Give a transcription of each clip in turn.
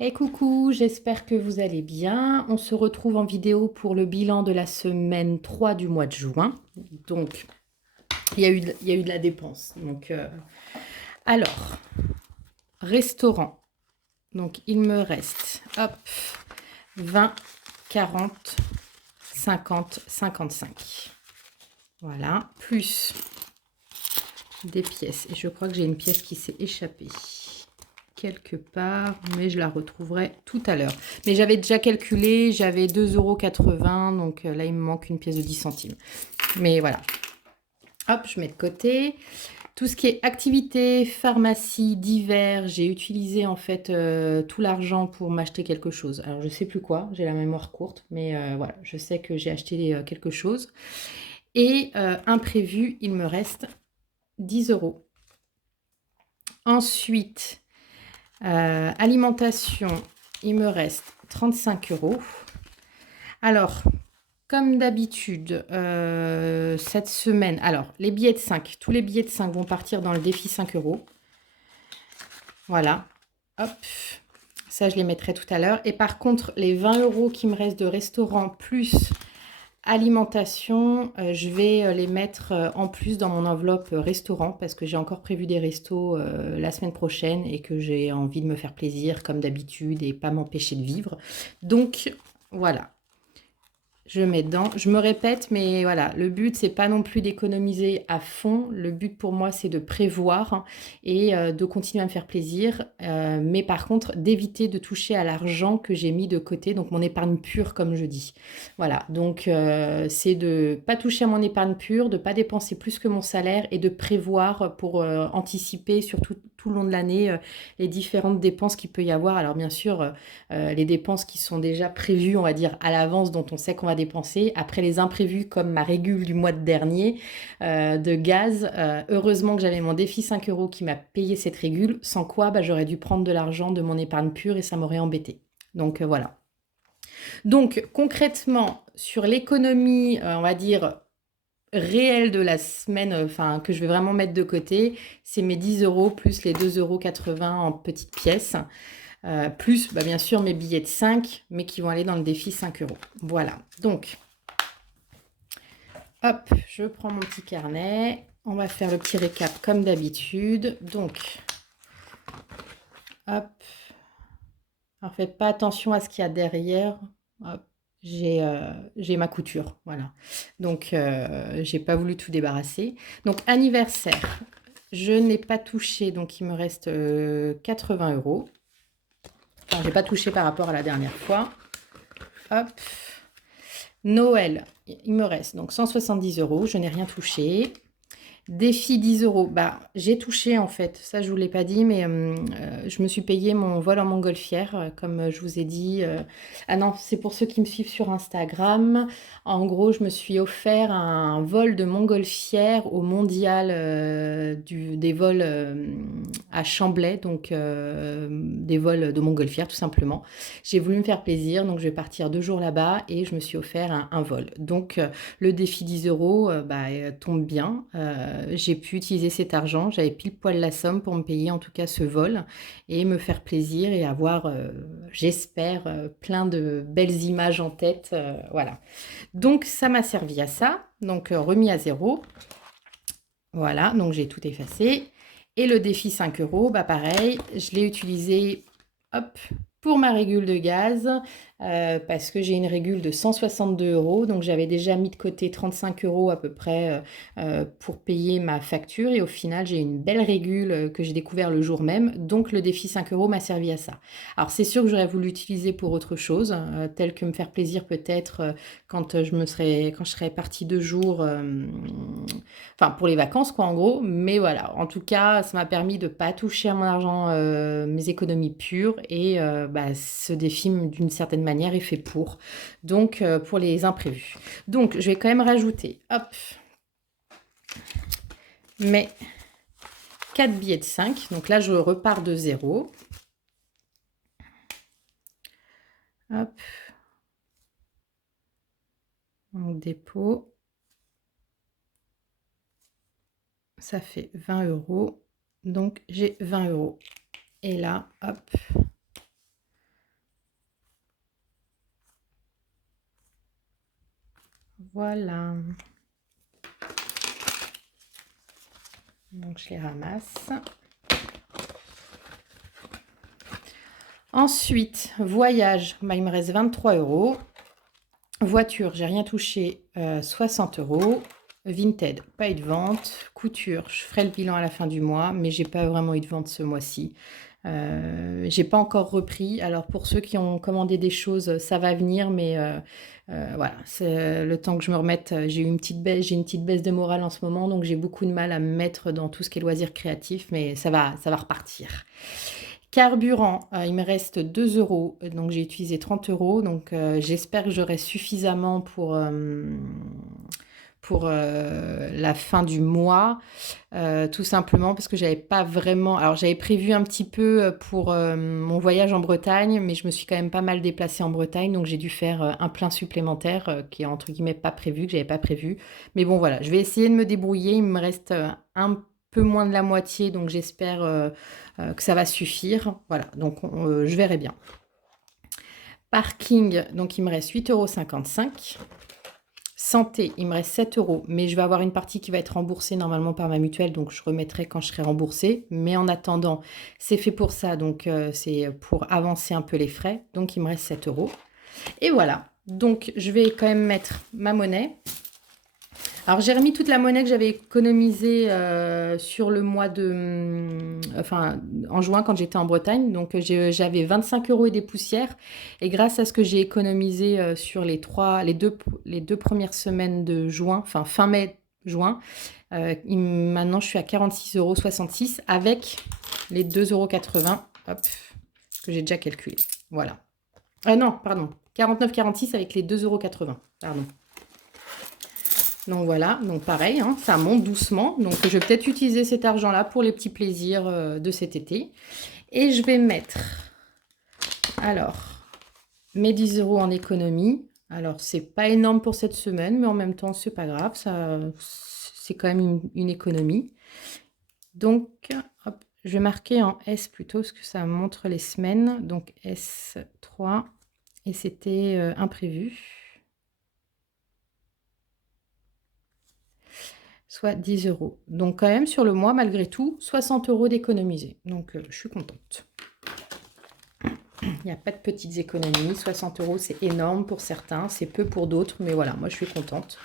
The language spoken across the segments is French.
Hey coucou, j'espère que vous allez bien. On se retrouve en vidéo pour le bilan de la semaine 3 du mois de juin. Donc, il y a eu de la dépense. Alors, restaurant. Donc, il me reste, hop, 20, 40, 50, 55. Voilà, plus des pièces. Et je crois que j'ai une pièce qui s'est échappée quelque part, mais je la retrouverai tout à l'heure. Mais j'avais déjà calculé, j'avais 2,80 €, donc là, il me manque une pièce de 10 centimes. Mais voilà. Hop, je mets de côté. Tout ce qui est activité, pharmacie, divers, j'ai utilisé en fait tout l'argent pour m'acheter quelque chose. Alors, je sais plus quoi, j'ai la mémoire courte, mais voilà, je sais que j'ai acheté quelque chose. Et imprévu, il me reste 10 euros. Ensuite, alimentation, il me reste 35 euros. Alors, comme d'habitude, cette semaine, alors les billets de 5, tous les billets de 5 vont partir dans le défi 5 euros. Voilà, hop, ça je les mettrai tout à l'heure. Et par contre, les 20 euros qui me restent de restaurant plus alimentation, je vais les mettre en plus dans mon enveloppe restaurant parce que j'ai encore prévu des restos la semaine prochaine et que j'ai envie de me faire plaisir comme d'habitude et pas m'empêcher de vivre. Donc voilà, je mets dedans. Je me répète, mais voilà, le but, c'est pas non plus d'économiser à fond. Le but pour moi, c'est de prévoir et de continuer à me faire plaisir. Mais par contre, d'éviter de toucher à l'argent que j'ai mis de côté, donc mon épargne pure, comme je dis. Voilà, donc c'est de pas toucher à mon épargne pure, de pas dépenser plus que mon salaire et de prévoir pour anticiper sur tout le long de l'année les différentes dépenses qu'il peut y avoir. Alors bien sûr, les dépenses qui sont déjà prévues, on va dire, à l'avance, dont on sait qu'on va dépenser. Après les imprévus, comme ma régule du mois dernier de gaz, heureusement que j'avais mon défi 5 euros qui m'a payé cette régule, sans quoi bah, j'aurais dû prendre de l'argent de mon épargne pure et ça m'aurait embêté. Donc voilà. Donc concrètement, sur l'économie, on va dire réelle de la semaine, enfin que je vais vraiment mettre de côté, c'est mes 10 euros plus les 2,80 € en petites pièces. Plus bah, bien sûr mes billets de 5, mais qui vont aller dans le défi 5 euros. Voilà, donc, hop, je prends mon petit carnet. On va faire le petit récap comme d'habitude. Donc, hop. Alors, faites pas attention à ce qu'il y a derrière. Hop, j'ai ma couture, voilà. Donc, j'ai pas voulu tout débarrasser. Donc, anniversaire, je n'ai pas touché, donc il me reste 80 euros. Enfin, j'ai pas touché par rapport à la dernière fois. Hop. Noël, il me reste donc 170 euros, je n'ai rien touché. Défi 10 euros, bah, j'ai touché en fait, ça je vous l'ai pas dit, mais je me suis payé mon vol en montgolfière, comme je vous ai dit. Ah non, c'est pour ceux qui me suivent sur Instagram. En gros, je me suis offert un vol de montgolfière au mondial des vols à Chamblay, donc des vols de montgolfière tout simplement. J'ai voulu me faire plaisir, donc je vais partir 2 jours là-bas et je me suis offert un vol. Donc le défi 10 euros bah, tombe bien. J'ai pu utiliser cet argent, j'avais pile poil la somme pour me payer en tout cas ce vol et me faire plaisir et avoir, j'espère, plein de belles images en tête. Voilà. Donc ça m'a servi à ça, donc remis à zéro. Voilà, donc j'ai tout effacé. Et le défi 5 euros, bah pareil, je l'ai utilisé, hop, pour ma régule de gaz, parce que j'ai une régule de 162 euros. Donc j'avais déjà mis de côté 35 euros à peu près pour payer ma facture. Et au final, j'ai une belle régule que j'ai découvert le jour même. Donc le défi 5 euros m'a servi à ça. Alors c'est sûr que j'aurais voulu l'utiliser pour autre chose, tel que me faire plaisir peut-être quand quand je serais partie 2 jours, enfin pour les vacances quoi en gros. Mais voilà, en tout cas, ça m'a permis de ne pas toucher à mon argent, mes économies pures et bah, ce défi d'une certaine manière est fait pour les imprévus. Donc je vais quand même rajouter, hop, mes 4 billets de 5. Donc là, je repars de zéro. Hop, mon dépôt. Ça fait 20 euros. Donc j'ai 20 euros. Et là, hop, Voilà. Donc, je les ramasse. Ensuite, voyage, bah, il me reste 23 €. Voiture, j'ai rien touché, 60 €. Vinted, pas eu de vente. Couture, je ferai le bilan à la fin du mois, mais j'ai pas vraiment eu de vente ce mois-ci. J'ai pas encore repris. Alors pour ceux qui ont commandé des choses, ça va venir, mais voilà, c'est le temps que je me remette. J'ai une petite baisse de morale en ce moment, donc j'ai beaucoup de mal à me mettre dans tout ce qui est loisirs créatifs, mais ça va repartir. Carburant, il me reste 2 €, donc j'ai utilisé 30 €, donc j'espère que j'aurai suffisamment pour la fin du mois, tout simplement parce que j'avais pas vraiment, alors j'avais prévu un petit peu pour mon voyage en Bretagne, mais je me suis quand même pas mal déplacée en Bretagne, donc j'ai dû faire un plein supplémentaire qui est entre guillemets pas prévu, que j'avais pas prévu. Mais bon voilà, je vais essayer de me débrouiller. Il me reste un peu moins de la moitié, donc j'espère que ça va suffire. Voilà, donc je verrai bien. Parking, donc il me reste 8,55 €. Santé, il me reste 7 €, mais je vais avoir une partie qui va être remboursée normalement par ma mutuelle, donc je remettrai quand je serai remboursée. Mais en attendant, c'est fait pour ça, donc c'est pour avancer un peu les frais. Donc il me reste 7 €. Et voilà, donc je vais quand même mettre ma monnaie. Alors j'ai remis toute la monnaie que j'avais économisée sur le mois de... enfin, en juin quand j'étais en Bretagne. Donc j'avais 25 € et des poussières. Et grâce à ce que j'ai économisé sur les deux premières semaines de juin, enfin fin mai, juin, maintenant je suis à 46,66 € avec les 2,80 €, hop, que j'ai déjà calculé. Voilà. Ah non, pardon, 49,46 avec les 2,80 €, pardon. Donc voilà, donc pareil, hein, ça monte doucement. Donc je vais peut-être utiliser cet argent-là pour les petits plaisirs de cet été. Et je vais mettre, alors, mes 10 € en économie. Alors, c'est pas énorme pour cette semaine, mais en même temps, c'est pas grave. C'est quand même une économie. Donc, hop, je vais marquer en S plutôt, parce que ça montre les semaines. Donc, S3. Et c'était imprévu. Soit 10 €. Donc quand même sur le mois, malgré tout, 60 € d'économiser. Donc je suis contente. Il n'y a pas de petites économies. 60 €, c'est énorme pour certains, c'est peu pour d'autres, mais voilà, moi je suis contente.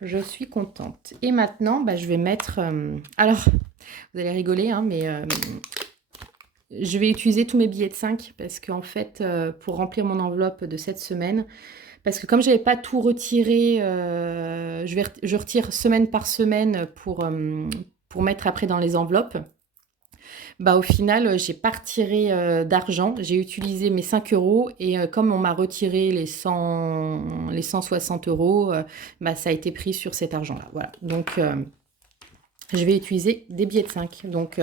Je suis contente. Et maintenant, bah, je vais mettre... alors, vous allez rigoler, hein, mais je vais utiliser tous mes billets de 5 parce qu'en fait, pour remplir mon enveloppe de cette semaine, parce que comme j'avais pas tout retiré, je retire semaine par semaine pour mettre après dans les enveloppes. Bah, au final, j'ai pas retiré d'argent. J'ai utilisé mes 5 € et comme on m'a retiré les 160 €, bah, ça a été pris sur cet argent-là. Voilà. Donc, je vais utiliser des billets de 5. Donc,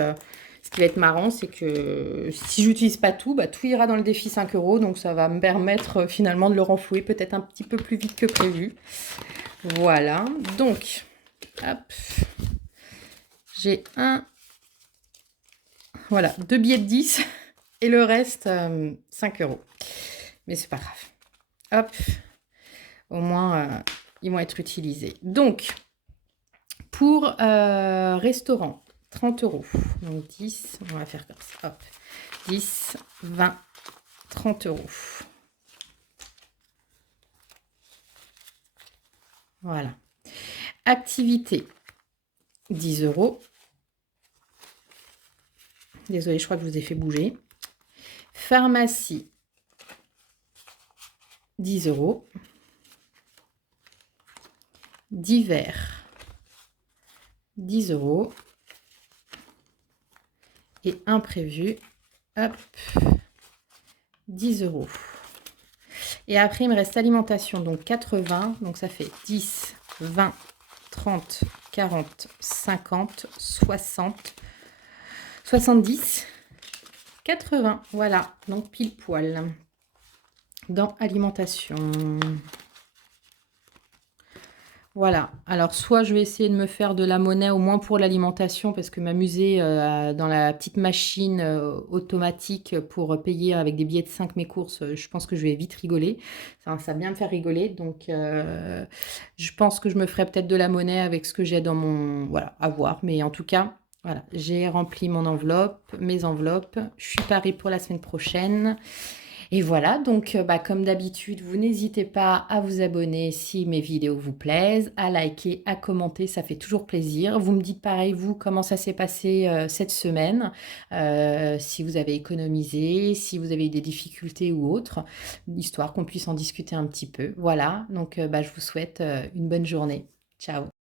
ce qui va être marrant, c'est que si j'utilise pas tout, bah, tout ira dans le défi 5 €. Donc, ça va me permettre finalement de le renflouer peut-être un petit peu plus vite que prévu. Voilà. Donc, hop. J'ai voilà, 2 billets de 10 et le reste, 5 €. Mais c'est pas grave. Hop. Au moins, ils vont être utilisés. Donc, pour restaurant, 30 €. Donc 10, on va faire comme ça. Hop. 10, 20, 30 €. Voilà. Activité, 10 €. Désolée, je crois que je vous ai fait bouger. Pharmacie, 10 €. Divers, 10 €. Et imprévu, hop, 10 €. Et après, il me reste alimentation, donc 80. Donc ça fait 10, 20, 30, 40, 50, 60, 70, 80. Voilà, donc pile poil dans alimentation. Voilà. Alors soit je vais essayer de me faire de la monnaie au moins pour l'alimentation parce que m'amuser, dans la petite machine, automatique pour payer avec des billets de 5 mes courses, je pense que je vais vite rigoler. Ça va bien me faire rigoler donc je pense que je me ferai peut-être de la monnaie avec ce que j'ai dans mon voilà, à voir. Mais en tout cas, voilà, j'ai rempli mon enveloppe, mes enveloppes. Je suis parée pour la semaine prochaine. Et voilà, donc bah, comme d'habitude, vous n'hésitez pas à vous abonner si mes vidéos vous plaisent, à liker, à commenter, ça fait toujours plaisir. Vous me dites pareil, vous, comment ça s'est passé cette semaine, si vous avez économisé, si vous avez eu des difficultés ou autres, histoire qu'on puisse en discuter un petit peu. Voilà, donc bah, je vous souhaite une bonne journée. Ciao.